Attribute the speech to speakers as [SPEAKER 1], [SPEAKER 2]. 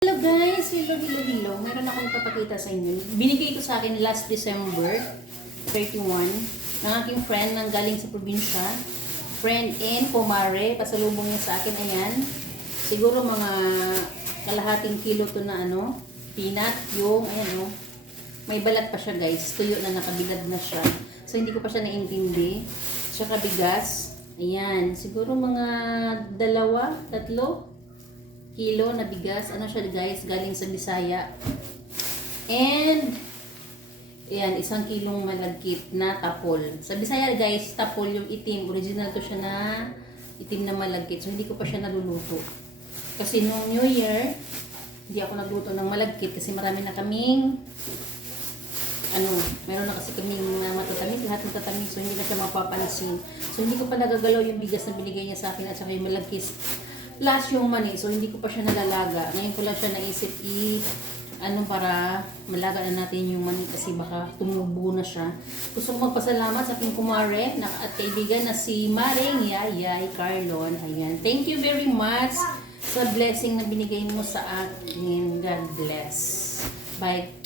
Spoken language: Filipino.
[SPEAKER 1] Hello guys! Hello, hello, hello. Meron akong ipapakita sa inyo. Binigay ko sa akin last December 31 ng aking friend nang galing sa probinsya. Friend in Pomare. Pasalubong niya sa akin. Ayan. Siguro mga kalahating kilo to na ano. Peanut. Yung, ayan o. May balat pa siya guys. Tuyo na nakabilad na siya. So hindi ko pa siya naintindi. Tsaka bigas. Ayan. Siguro mga dalawa, tatlo kilo na bigas. Ano siya guys, galing sa Bisaya. And, ayan, isang kilong malagkit na tapol. Sa Bisaya guys, tapol yung itim. Original to siya na itim na malagkit. So, hindi ko pa siya naluluto. Kasi nung New Year, hindi ako nagluto ng malagkit kasi marami na kaming ano, meron na kasi kaming uh, matatamis, lahat matatamis, so hindi na siya mapapansin. So hindi ko pa nagagalaw yung bigas na binigay niya sa akin at saka yung malagkis. Plus yung mani, so hindi ko pa siya nalalaga. Ngayon ko lang siya naisip i ano para malaga na natin yung mani kasi baka tumubo na siya. Gusto ko magpasalamat sa aking kumare na, at kaibigan na si Maring Yayay Carlon. Ayan. Thank you very much sa blessing na binigay mo sa akin. God bless. Bye.